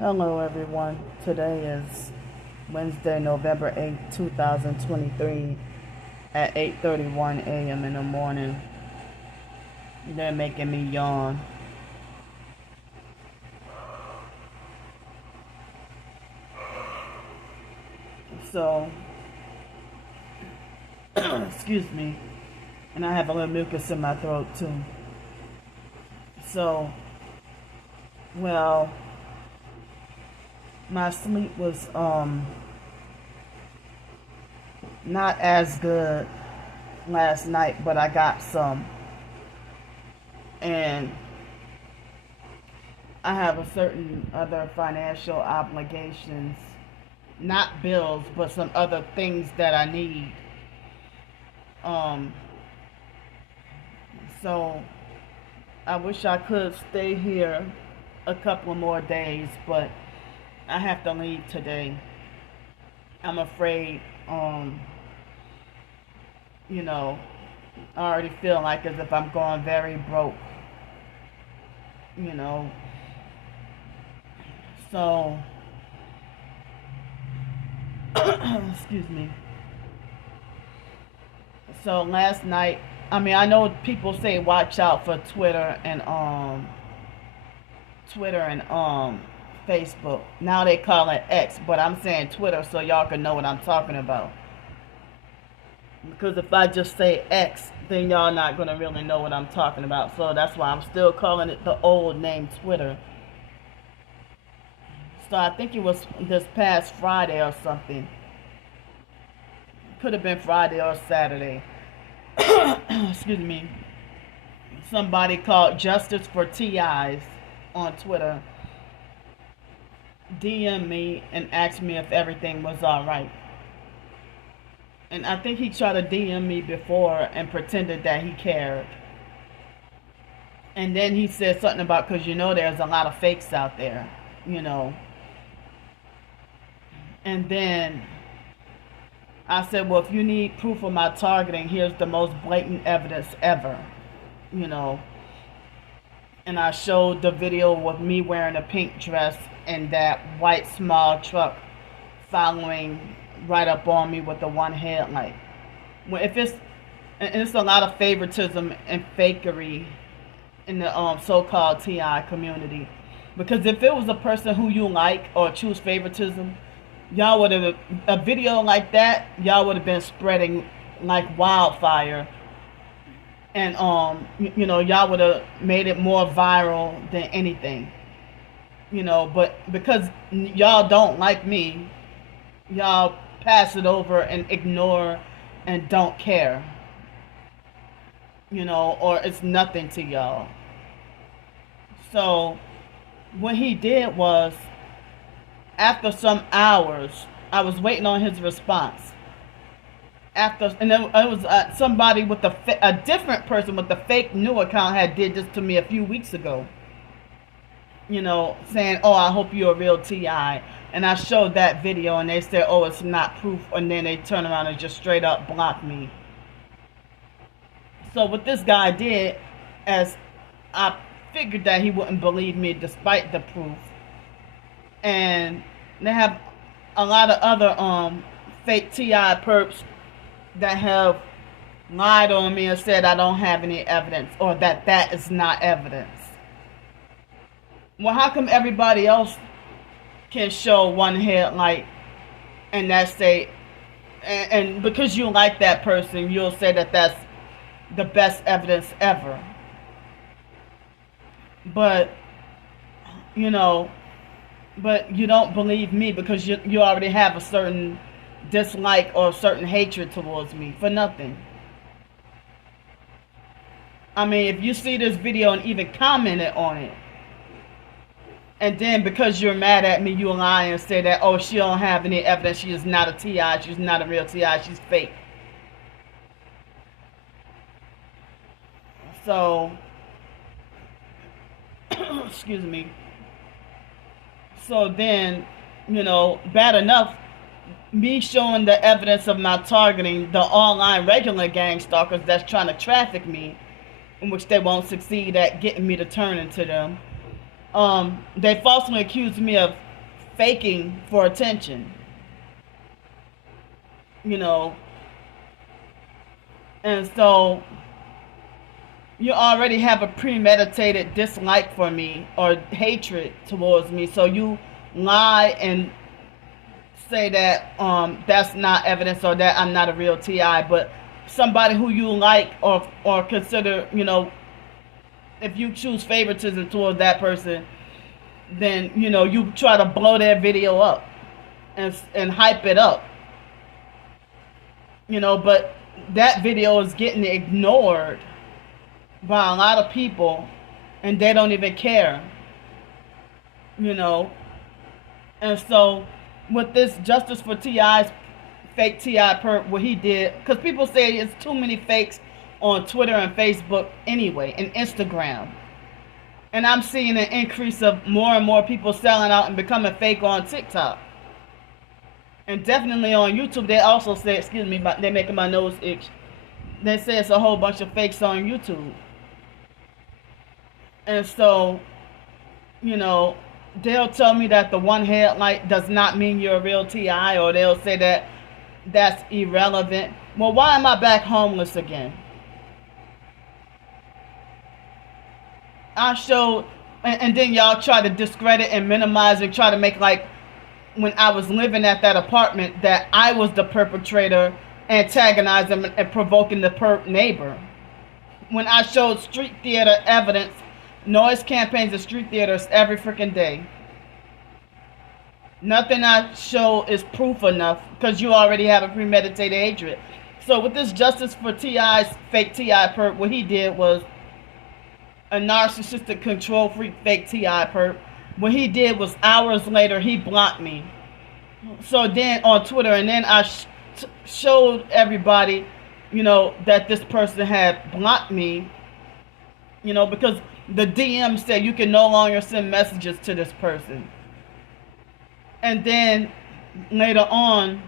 Hello everyone. Today is Wednesday, November 8th, 2023 at 8:31 a.m. in the morning. They're making me yawn. So, excuse me. And I have a little mucus in my throat too. So, well, my sleep was not as good last night, but I got some. And I have a certain other financial obligations, not bills, but some other things that I need. Um, so I wish I could stay here a couple more days, but I have to leave today. I'm afraid, you know, I already feel like as if I'm going very broke, you know. So, excuse me. So last night, I know people say watch out for Twitter and Facebook. Now they call it X, but I'm saying Twitter so y'all can know what I'm talking about. Because if I just say X, then y'all not gonna really know what I'm talking about. So that's why I'm still calling it the old name Twitter. So I think it was this past Friday or something. Could have been Friday or Saturday. Excuse me. Somebody called Justice for TIs on Twitter DM me and asked me if everything was alright. And I think he tried to DM me before and pretended that he cared. And then he said something about, because there's a lot of fakes out there, you know. And then I said, well, if you need proof of my targeting, here's the most blatant evidence ever, you know. And I showed the video with me wearing a pink dress and that white small truck following right up on me with the one headlight. Well, it's a lot of favoritism and fakery in the so-called TI community. Because if it was a person who you like or choose favoritism, y'all would have, a video like that, y'all would have been spreading like wildfire. And y'all would have made it more viral than anything. But because y'all don't like me, y'all pass it over and ignore and don't care. Or it's nothing to y'all. So what he did was, after some hours, I was waiting on his response. And it was somebody with a different person with the fake new account had did this to me a few weeks ago. Saying, "Oh, I hope you're a real TI." And I showed that video, and they said, "Oh, it's not proof," and then they turn around and just straight up block me. So what this guy did, as I figured that he wouldn't believe me despite the proof, and they have a lot of other fake TI perps that have lied on me and said I don't have any evidence, or that is not evidence. Well, how come everybody else can show one headlight and and because you like that person, you'll say that that's the best evidence ever? But you don't believe me because you already have a certain dislike or certain hatred towards me for nothing. If you see this video and even commented on it, and then because you're mad at me, you lie and say that, oh, she don't have any evidence, she is not a TI, she's not a real TI, she's fake. So, excuse me. So then, bad enough, me showing the evidence of my targeting the online regular gang stalkers that's trying to traffic me, in which they won't succeed at getting me to turn into them. They falsely accused me of faking for attention, you know. And so you already have a premeditated dislike for me or hatred towards me. So you lie and say that that's not evidence or that I'm not a real TI, but somebody who you like or consider, you know, if you choose favoritism towards that person, then, you know, you try to blow their video up and hype it up, you know, but that video is getting ignored by a lot of people and they don't even care, you know. And so with this Justice for TI's fake TI perp, what he did, because people say it's too many fakes on Twitter and Facebook anyway, and Instagram. And I'm seeing an increase of more and more people selling out and becoming fake on TikTok. And definitely on YouTube, they also say, excuse me, they're making my nose itch. They say it's a whole bunch of fakes on YouTube. And so, you know, they'll tell me that the one headlight does not mean you're a real TI, or they'll say that that's irrelevant. Well, why am I back homeless again? I showed, and then y'all try to discredit and minimize and try to make like when I was living at that apartment that I was the perpetrator, antagonizing and provoking the perp neighbor. When I showed street theater evidence, noise campaigns and street theaters every freaking day. Nothing I show is proof enough because you already have a premeditated hatred. So with this Justice for TI's fake TI perp, what he did was a narcissistic control freak fake TI perp. What he did was hours later, he blocked me. So then on Twitter, and then I showed everybody, you know, that this person had blocked me, you know, because the DM said you can no longer send messages to this person. And then later on,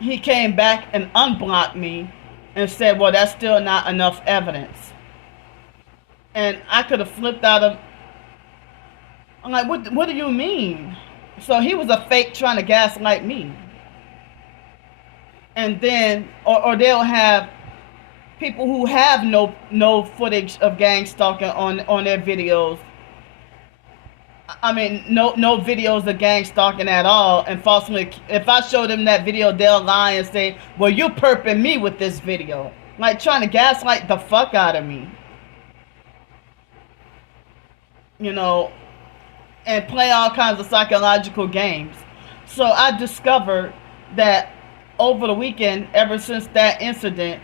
he came back and unblocked me and said, well, that's still not enough evidence. And I could have flipped out of, I'm like, what do you mean? So he was a fake trying to gaslight me. And then, or they'll have people who have no footage of gang stalking on their videos. I mean, no videos of gang stalking at all, and falsely, if I show them that video, they'll lie and say, well, you perping me with this video. Like, trying to gaslight the fuck out of me. You know, and play all kinds of psychological games. So I discovered that over the weekend, ever since that incident,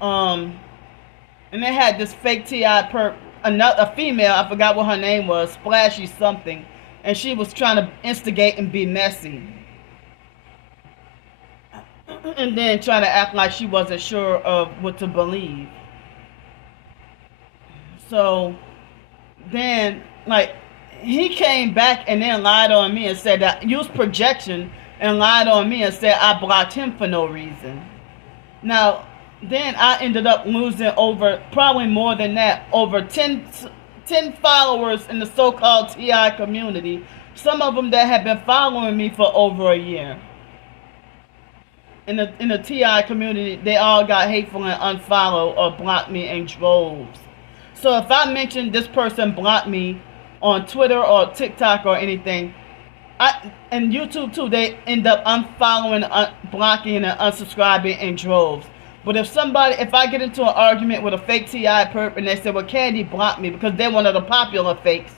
and they had this fake TI perp, a female, I forgot what her name was, Splashy something, and she was trying to instigate and be messy. And then trying to act like she wasn't sure of what to believe. So then, like, he came back and then lied on me and said that, used projection and lied on me and said I blocked him for no reason. Now, then I ended up losing over, probably more than that, over 10 followers in the so-called TI community. Some of them that had been following me for over a year. In the TI community, they all got hateful and unfollowed or blocked me in droves. So if I mention this person blocked me on Twitter or TikTok or anything, and YouTube too, they end up unfollowing, blocking, and unsubscribing in droves. But if I get into an argument with a fake TI perp and they say, well, Candy blocked me because they're one of the popular fakes,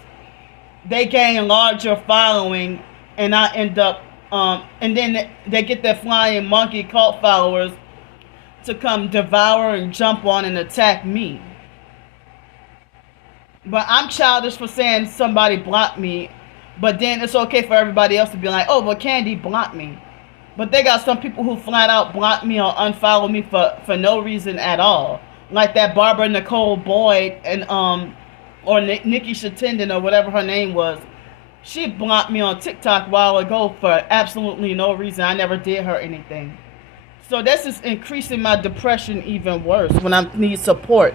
they gain larger following, and I end up, and then they get their flying monkey cult followers to come devour and jump on and attack me. But I'm childish for saying somebody blocked me, but then it's okay for everybody else to be like, oh, well, Candy blocked me. But they got some people who flat out block me or unfollow me for no reason at all. Like that Barbara Nicole Boyd and or Nikki Shatenden or whatever her name was. She blocked me on TikTok a while ago for absolutely no reason. I never did her anything. So this is increasing my depression even worse when I need support.